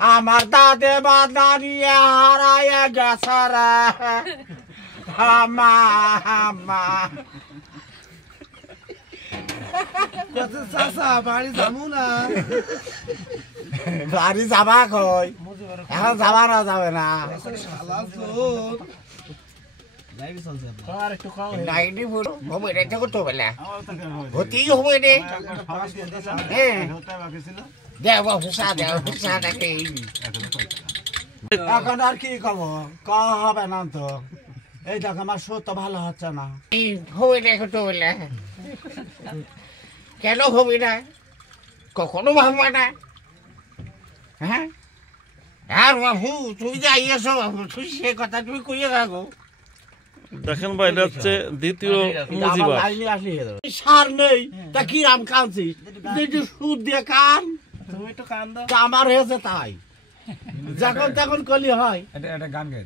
আমার দাদে বাদা নিয়ে হারায় গেছে রে আমা চাচা বাড়ি যাবো না বাড়ি যাবা কই এখন যাবা না যাবে না লাইনি পুরো হবে রেতে করতে বেলা হতেই হবে রে দেব হুসা ডাকে এখন আর কি কব ক হবে না তো এই দেখ আমার শো তো ভালো হচ্ছে না হবে রে করতে বেলা কেন হবে না কখনো ভাববে না হ্যাঁ আর বাবু তুই যাইয়েছ বাবু তুই সে কথা তুমি কইয়ে রাখো দেখেন ভাই এটা হচ্ছে দ্বিতীয় মুজিবার সার নেই তা কি রাম কাঁদছি সুদ দিয়ে কান তুমি একটু কান দাও আমার হয়েছে তাই যখন তখন কলি হয় গান গাই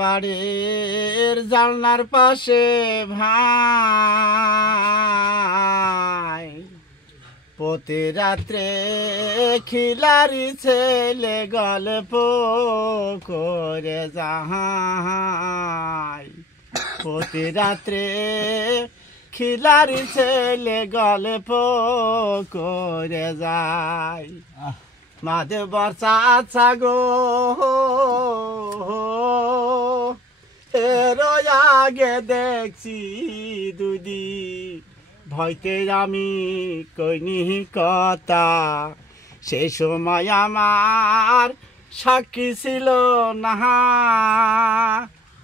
বাড়ির জানলার পাশে ভাই প্রতি রাত্রে খিলারি ছেলে গল্প করে যাহাই প্রতি রাত্রে খিলারি ছেলে গল্প করে যায় মাঝে বর্ষা আচ্ছা গো এর আগে দেখছি দুদি ভয়তে আমি কইনি কথা সেই সময় আমার সাক্ষী ছিল না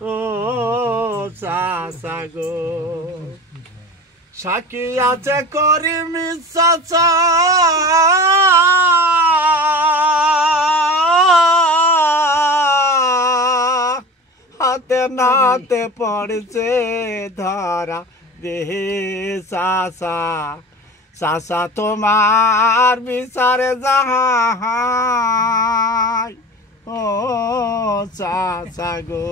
ও চাচা গো সাক্ষী আছে করি মিশা হাতে নাতে পড়ছে ধরা রে চাচা চাচা তোমার বিচারে যাহাই ও চাচা গো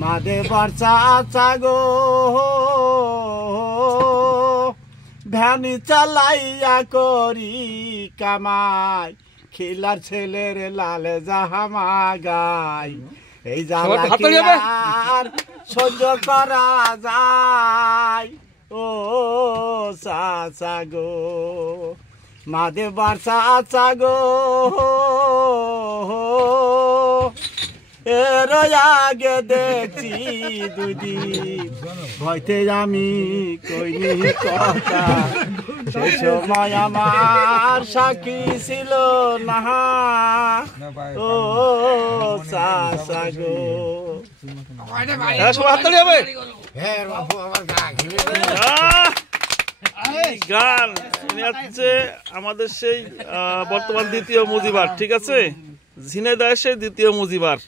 মাদে বর্ষা আচ্ছা গো ভ্যানি চালাইয়া করি কামাই খিলার ছেলের লাল জাহামা গাই এই জ্বালা কি আর সহ্য করা যায় ও চাচা গো মাদে বর্ষা আচ্ছা গো এর আগে দেখছি দুদি ভয়তে আমি কইনি কথা সেই সময় আমার সাক্ষী ছিল না ও চাচা গো গান হচ্ছে আমাদের সেই বর্তমান দ্বিতীয় মুজিবার, ঠিক আছে, ঝিনাইদহের সেই দ্বিতীয় মুজিবার।